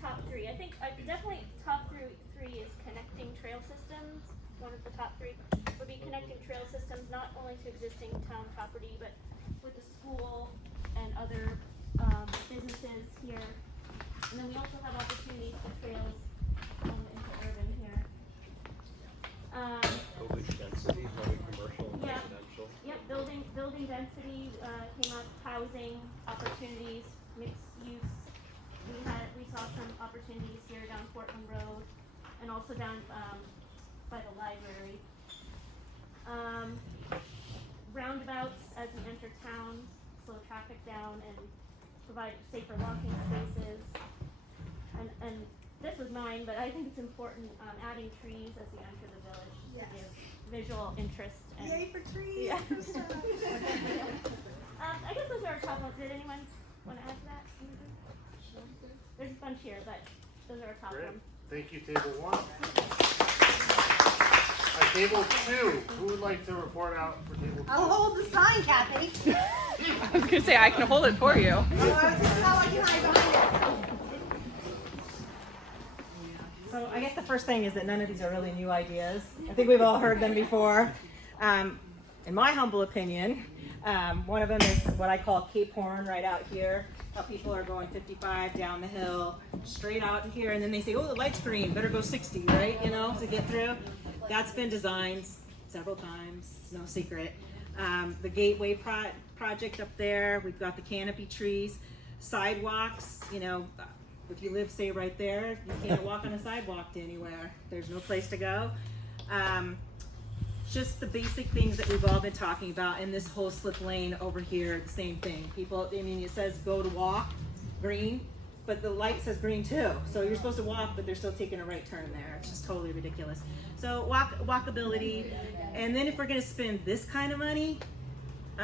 top three. I think definitely top three is connecting trail systems. One of the top three would be connecting trail systems not only to existing town property, but with the school and other businesses here. And then we also have opportunities for trails into urban here. Building density, heavy commercial and residential. Yep, building density came up, housing opportunities, mixed use. We saw some opportunities here down Portland Road, and also down by the library. Roundabouts as we enter town, slow traffic down and provide safer walking spaces. And this was mine, but I think it's important adding trees as we enter the village to give visual interest. And yay for trees! Yeah. I guess those are our top ones. Did anyone want to add to that? There's a bunch here, but those are our top ones. Thank you, table one. Table two, who would like to report out for table two? I'll hold the sign, Kathy. I was gonna say I can hold it for you. Oh, I was thinking how I can hide behind it. So I guess the first thing is that none of these are really new ideas. I think we've all heard them before. In my humble opinion, one of them is what I call Cape Horn right out here. How people are going 55 down the hill, straight out to here, and then they say, oh, the light's green, better go 60, right, you know, to get through. That's been designed several times, it's no secret. The Gateway project up there, we've got the canopy trees, sidewalks, you know, if you live, say, right there, you can't walk on a sidewalk to anywhere. There's no place to go. Just the basic things that we've all been talking about, and this whole slip lane over here, the same thing. People, I mean, it says go to walk, green, but the light says green too. So you're supposed to walk, but they're still taking a right turn there. It's just totally ridiculous. So walkability, and then if we're gonna spend this kind of money,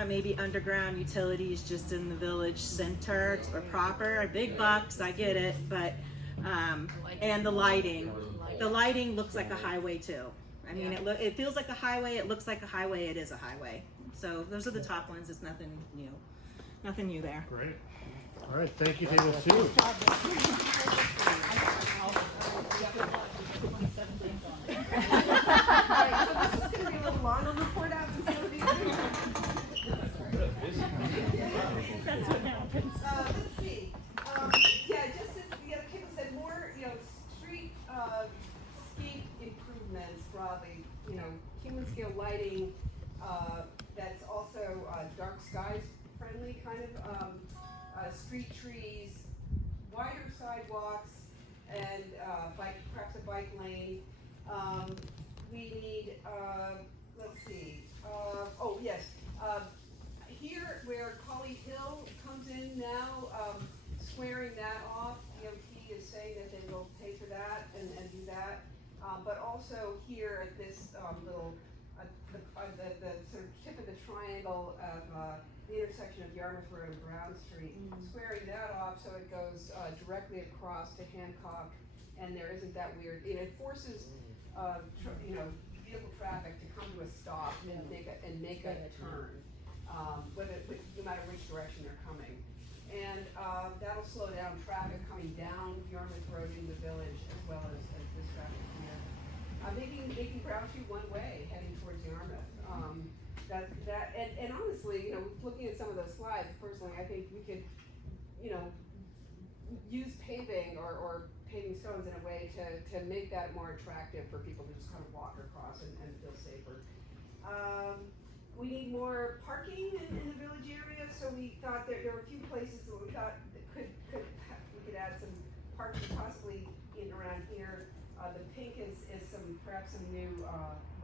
maybe underground utilities just in the village center or proper, big bucks, I get it, but, and the lighting. The lighting looks like a highway too. I mean, it feels like a highway, it looks like a highway, it is a highway. So those are the top ones, it's nothing new. Nothing new there. Great. All right, thank you, table two. Alright, so this is going to be a little longer report out than some of these. That's what happens. Let's see. Yeah, just as the other people said, more, you know, street scape improvements broadly, you know, human scale lighting, that's also dark skies friendly kind of, street trees, wider sidewalks, and perhaps a bike lane. We need, let's see, oh yes, here where Collie Hill comes in now, squaring that off, DOT is saying that they will pay for that and do that. But also here at this little, the sort of tip of the triangle of the intersection of Yarmouth Road and Brown Street, squaring that off so it goes directly across to Hancock, and there isn't that weird, it forces vehicle traffic to come to a stop and make a turn, no matter which direction they're coming. And that'll slow down traffic coming down Yarmouth Road in the village as well as this traffic here. Making Brown Street one way heading towards Yarmouth. And honestly, looking at some of those slides, personally, I think we could, use paving or paving stones in a way to make that more attractive for people to just kind of walk across and feel safer. We need more parking in the village area, so we thought there were a few places that we thought that we could add some parking possibly in around here. The pink is perhaps some new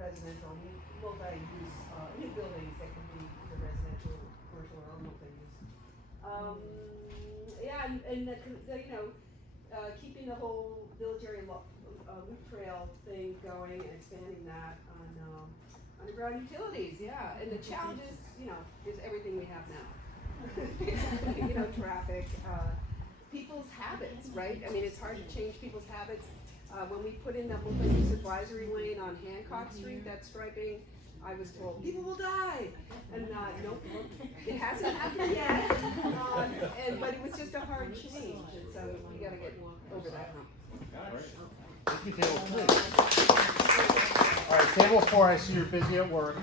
residential, multi-use, new buildings that could be either residential, commercial, or multi-use. Keeping the whole village area loop trail thing going and expanding that on underground utilities, and the challenge is everything we have now. Traffic, people's habits, right? I mean, it's hard to change people's habits. When we put in that multi-use advisory lane on Hancock Street, that striping, I was told people will die, and nope, it hasn't happened yet. But it was just a hard change, and so we got to get over that hump. Thank you, table 3. All right, table 4, I see you're busy at work.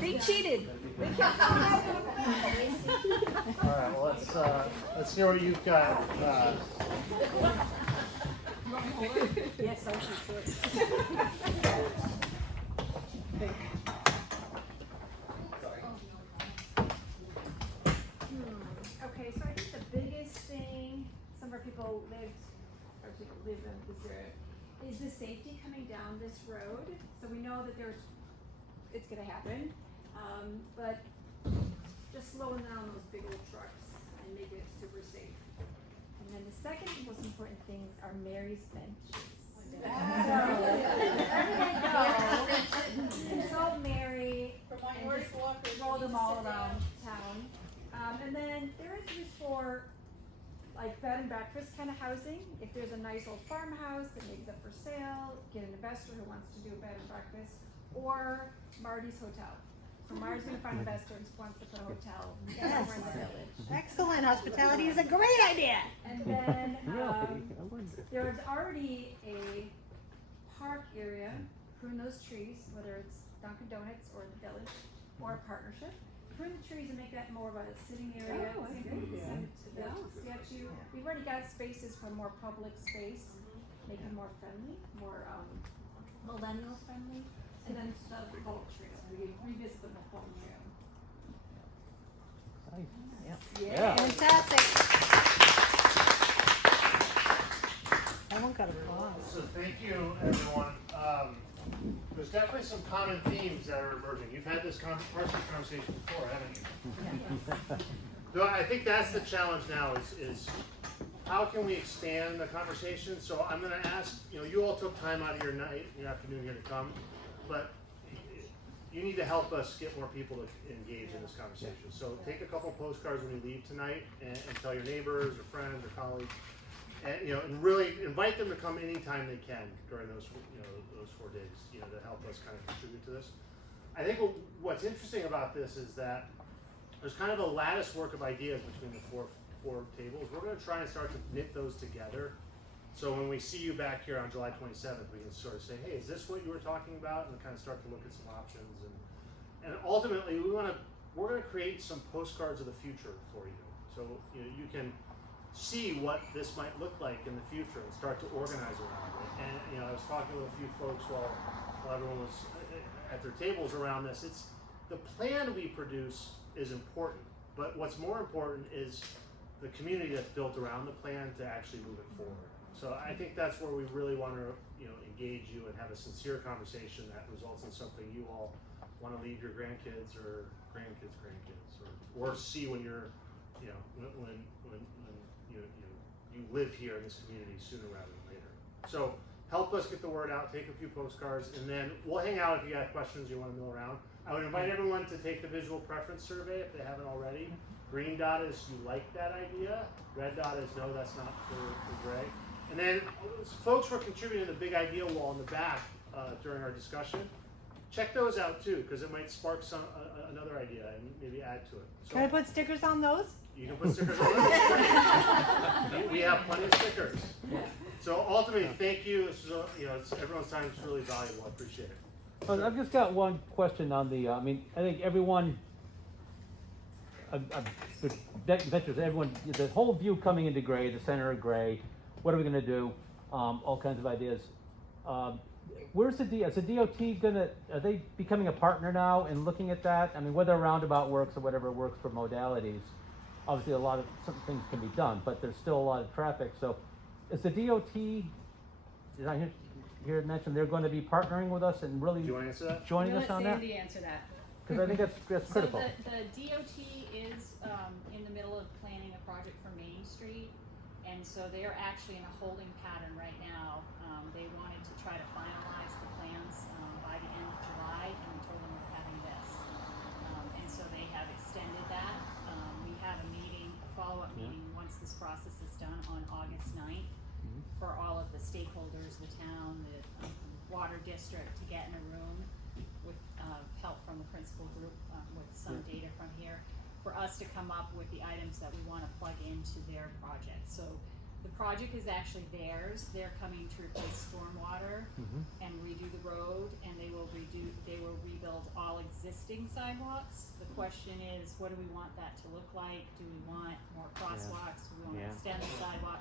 They cheated. They kept coming out of the All right, well, let's hear what you've got. Yes, social choice. Okay, so I think the biggest thing, some of our people live in this area, is the safety coming down this road. So we know that it's gonna happen, but just slowing down those big old trucks and making it super safe. And then the second most important thing are Mary's benches. So everywhere I go, consult Mary and just roll them all around town. And then there is use for like bed and breakfast kind of housing. If there's a nice old farmhouse that maybe up for sale, get an investor who wants to do a bed and breakfast, or Marty's Hotel. So Marty's gonna find an investor who wants to put a hotel somewhere in the village. Excellent. Hospitality is a great idea. And then there is already a park area, prune those trees, whether it's Dunkin' Donuts or the village, or a partnership. Prune the trees and make that more of a sitting area. Oh, that's Same a good thing, idea. send it to the statue. We've already got spaces for more public space, make them more friendly, more millennial friendly. And then the folk trail, we revisit the folk trail. Yeah. Fantastic. That one got a pause. So thank you, everyone. There's definitely some common themes that are emerging. You've had this conversation before, haven't you? So I think that's the challenge now is how can we expand the conversation? So I'm going to ask, you all took time out of your night, your afternoon here to come, but you need to help us get more people to engage in this conversation. So take a couple postcards when you leave tonight and tell your neighbors or friends or colleagues, and really invite them to come anytime they can during those 4 days, to help us kind of contribute to this. I think what's interesting about this is that there's kind of a lattice work of ideas between the four tables. We're going to try and start to knit those together. So when we see you back here on July 27th, we can sort of say, hey, is this what you were talking about? And kind of start to look at some options. And ultimately, we're going to create some postcards of the future for you. So you can see what this might look like in the future and start to organize around it. And I was talking with a few folks while everyone was at their tables around this. It's the plan we produce is important, but what's more important is the community that's built around the plan to actually move it forward. So I think that's where we really want to engage you and have a sincere conversation that results in something you all want to leave your grandkids or grandkids or see when you're when you live here in this community sooner rather than later. So help us get the word out, take a few postcards, and then we'll hang out if you got questions you want to mill around. I would invite everyone to take the visual preference survey if they haven't already. Green dot is you like that idea. Red dot is no, that's not for Gray. And then folks were contributing to the big idea wall in the back during our discussion. Check those out too, because it might spark another idea and maybe add to it. So Can I put stickers on those? you can put stickers on those. We have plenty of stickers. So ultimately, thank you. This is everyone's time is really valuable. I appreciate it. Well, I've just got one question on the. I think everyone. Everyone, the whole view coming into Gray, the center of Gray. What are we going to do? All kinds of ideas. Where's the DOT? Is the DOT are they becoming a partner now in looking at that? Whether a roundabout works or whatever works for modalities, obviously some things can be done, but there's still a lot of traffic. So is the DOT, did I hear it mentioned they're going to be partnering with us and really Do you want to answer that? joining us on that? Sandy answer that. Because I think that's critical. So the DOT is in the middle of planning a project for Main Street, and so they are actually in a holding pattern right now. They wanted to try to finalize the plans by the end of July, and we told them we're having this. And so they have extended that. We have a follow-up meeting once this process is done on August 9th for all of the stakeholders, the town, the water district, to get in a room with help from the principal group with some data from here for us to come up with the items that we want to plug into their project. So The project is actually theirs. They're coming to replace stormwater and redo the road, and they will rebuild all existing sidewalks. The question is, what do we want that to look like? Do we want more crosswalks? Do we want to extend the sidewalk?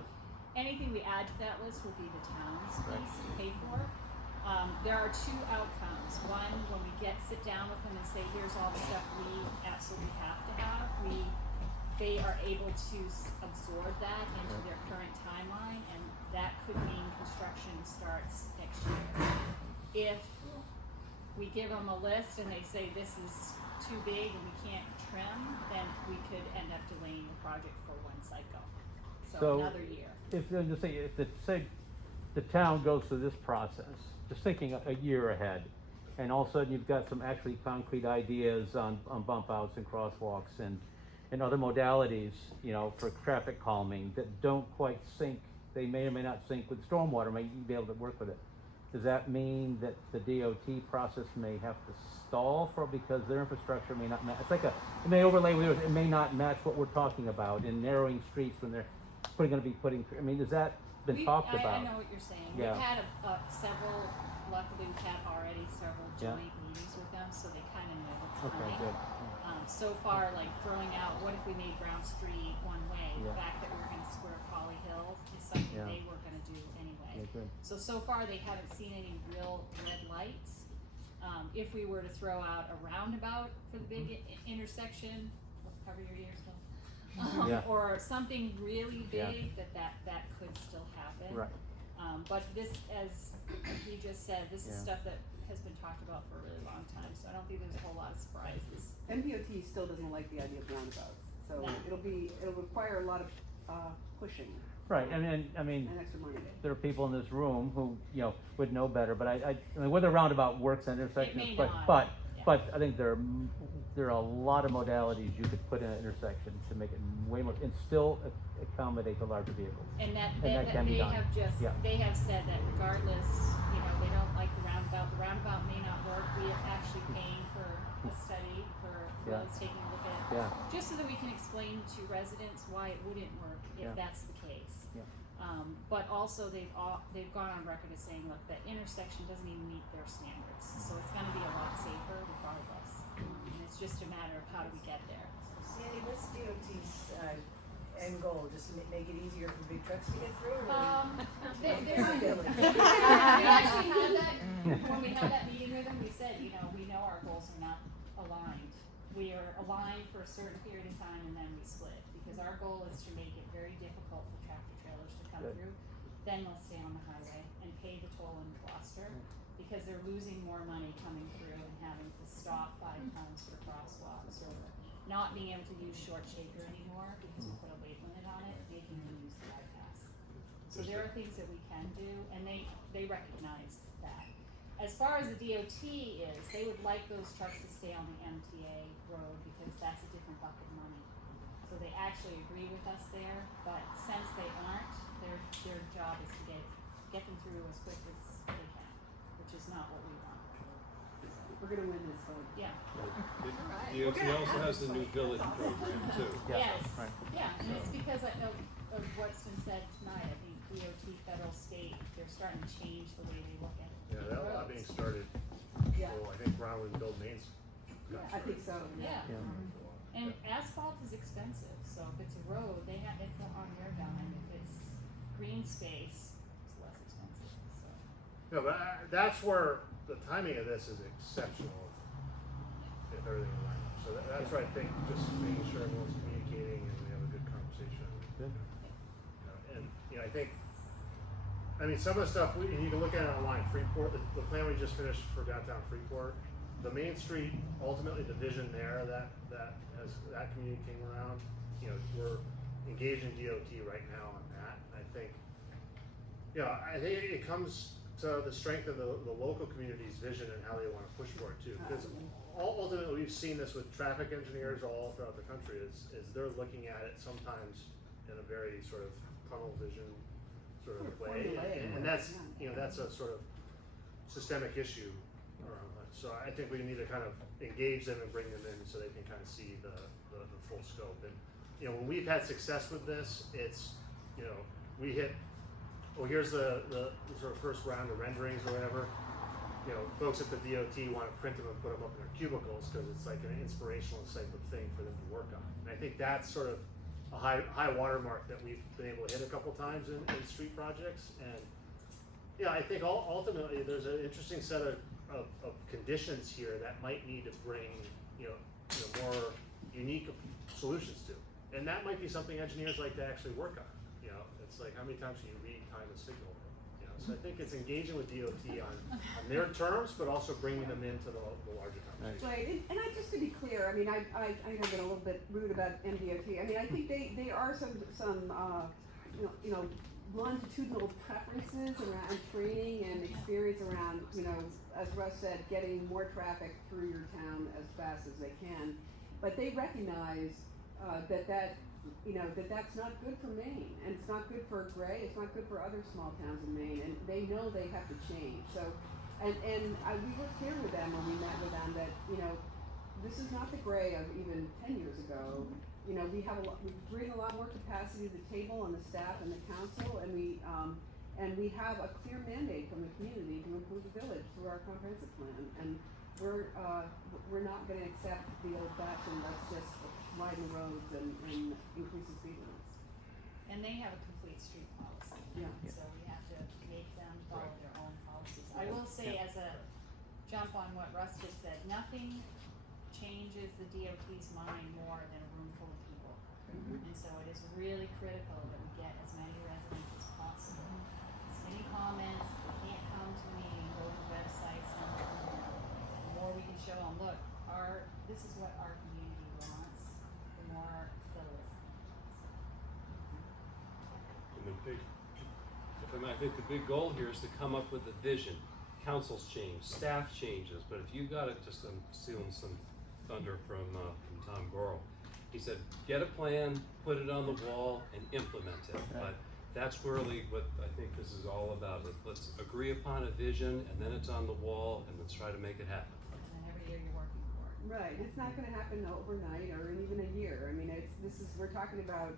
Anything we add to that list will be the town's piece to pay for. There are two outcomes. One, when we sit down with them and say, here's all the stuff we absolutely have to have, they are able to absorb that into their current timeline, and that could mean construction starts next year. If we give them a list and they say this is too big and we can't trim, then we could end up delaying the project for one cycle. So another year. If the town goes through this process, just thinking a year ahead, and all of a sudden you've got some actually concrete ideas on bump outs and crosswalks and other modalities, you know, for traffic calming that don't quite sync, they may or may not sync with stormwater, may you be able to work with it. Does that mean that the DOT process may have to stall because their infrastructure may not match? It's like it may overlay with yours, it may not match what we're talking about in narrowing streets when they're gonna be putting, I mean, has that been talked about? I know what you're saying. Yeah. We've had luckily we've had already several joint meetings with them, so they kind of know what's coming. Good. So far, like throwing out, what if we made Brown Street one way? The fact that we were gonna square Polly Hill is something they were gonna do anyway. Yeah, good. So far, they haven't seen any real red lights. If we were to throw out a roundabout for the big intersection, cover your ears, Bill. Or something really big, that could still happen. Right. But this, as he just said, this is stuff that has been talked about for a really long time, so I don't think there's a whole lot of surprises. MDOT still doesn't like the idea of roundabouts, so it'll require a lot of pushing Right, I mean, and extra money. there are people in this room who, you know, would know better, but I mean, whether roundabout works at intersections, may but not, I think there are a lot of modalities you could put in an intersection to make it way more, and still accommodate the larger vehicles. And that can be they done. have just, Yeah. they have said that regardless, you know, they don't like the roundabout may not work, we are actually paying for a study, for Will's taking a look at it. Just so that we can explain to residents why it wouldn't work if that's the case. But also they've gone on record as saying, look, that intersection doesn't even meet their standards, so it's gonna be a lot safer regardless. And it's just a matter of how do we get there. Sandy, what's DOT's end goal? Just make it easier for big trucks to get through? Or We actually had that, when we had that meeting with them, we said, you know, we know our goals are not aligned. We are aligned for a certain period of time and then we split, because our goal is to make it very difficult for tractor trailers to come through. Then they'll stay on the highway and pay the toll in Gloucester, because they're losing more money coming through and having to stop 5 times for crosswalks, or not being able to use short shaker anymore because we put a weight limit on it, making them use the bypass. So there are things that we can do, and they recognize that. As far as the DOT is, they would like those trucks to stay on the MTA road because that's a different bucket of money. So they actually agree with us there, but since they aren't, their job is to get them through as quick as they can, which is not what we want. We're gonna win this vote. Yeah. DOT also has the new village program too. Yes. Right. Yeah, and it's because of what's been said tonight. I think DOT, federal, state, they're starting to change the way they look at Yeah, that lobbying started, Yeah. well, I think around when Bill Main's got I think so. Yeah. And asphalt is expensive, so if it's a road, it's on their dime. If it's green space, it's less expensive, so. No, but that's where the timing of this is exceptional if everything will line up. So that's where I think just making sure everyone's communicating and we have a good conversation. Good. You know, and, you know, I mean, some of the stuff, and you can look at it online, Freeport, the plan we just finished for downtown Freeport, the Main Street, ultimately the vision there that community came around, you know, we're engaging DOT right now on that. I think it comes to the strength of the local community's vision and how they want to push for it too. Because ultimately we've seen this with traffic engineers all throughout the country is they're looking at it sometimes in a very sort of tunnel vision sort of way. And that's, you know, that's a sort of systemic issue around that. So I think we need to kind of engage them and bring them in so they can kind of see the full scope. And, you know, when we've had success with this, it's, you know, we hit, well, here's the sort of first round of renderings or whatever. You know, folks at the DOT want to print them and put them up in their cubicles because it's like an inspirational type of thing for them to work on. And I think that's sort of a high watermark that we've been able to hit a couple times in street projects. And yeah, I think ultimately there's an interesting set of conditions here that might need to bring more unique solutions to. And that might be something engineers like to actually work on. You know, it's like how many times can you read time and signal? You know, so I think it's engaging with DOT on their terms, but also bringing them into the larger conversation. Right, and just to be clear, I mean, I have been a little bit rude about MDOT. I mean, I think they are some longitudinal preferences around training and experience around, as Russ said, getting more traffic through your town as fast as they can. But they recognize that's not good for Maine, and it's not good for Gray, it's not good for other small towns in Maine, and they know they have to change. So, we were clear with them when we met with them that, this is not the Gray of even 10 years ago. We bring a lot more capacity to the table and the staff and the council, and we have a clear mandate from the community to improve the village through our comprehensive plan. And we're not going to accept the old-fashioned, let's just widen the roads and increase the speed limits. And they have a complete street policy. Yeah. So we have to make them follow their own policies. I will say, as a jump on what Russ just said, nothing changes the DOT's mind more than a room full of people. And so it is really critical that we get as many residents as possible. Any comments, they can't come to me, go to the website, the more we can show them, look, this is what our community wants, the more they'll listen. I think the big goal here is to come up with a vision. Councils change, staff changes, but if you've got it, just I'm stealing some thunder from Tom Gorel. He said, get a plan, put it on the wall, and implement it. But that's really what I think this is all about. Let's agree upon a vision, and then it's on the wall, and let's try to make it happen. And then every year you're working for it. Right, it's not gonna happen overnight or in even a year. I mean, we're talking about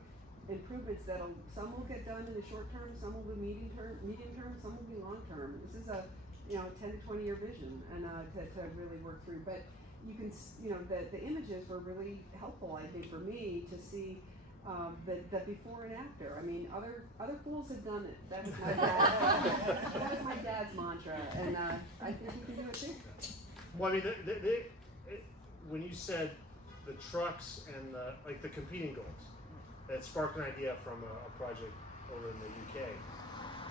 improvements some will get done in the short term, some will be medium term, some will be long term. This is a 10 to 20 year vision and to really work through. But you can, the images were really helpful, I think, for me to see the before and after. I mean, other fools have done it. That was my dad's mantra, and I think we can do it too. Well, I mean, when you said the trucks and the competing goals, that sparked an idea from a project over in the UK.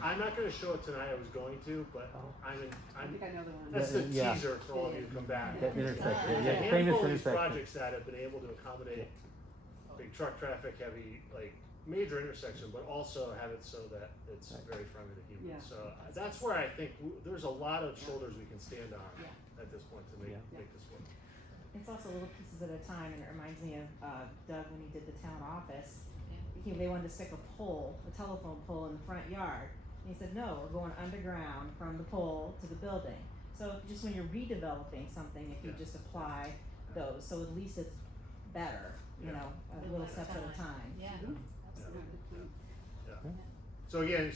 I'm not going to show it tonight. I was going to, but I think I know the one. That's the Yeah. teaser for all of you to come back. That intersection, There's a famous handful of these intersection. projects that have been able to accommodate big truck traffic, heavy, major intersection, but also have it so that it's very friendly to humans. Yeah. So that's where I think there's a lot of shoulders we can stand on at this point to make this work. It's also little pieces at a time, and it reminds me of Doug when he did the town office. They wanted to stick a telephone pole in the front yard. And he said, no, we're going underground from the pole to the building. So just when you're redeveloping something, if you just apply those, so at least it's better, little steps at a time. Yeah. Yeah. So again,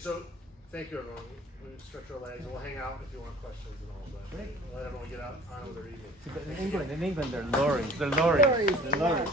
thank you everyone. We stretch our legs and we'll hang out if you want questions and all that. Great. Let everyone get out on with their evening. In England, they're lorries. They're lorries. Lorries. They're lorries.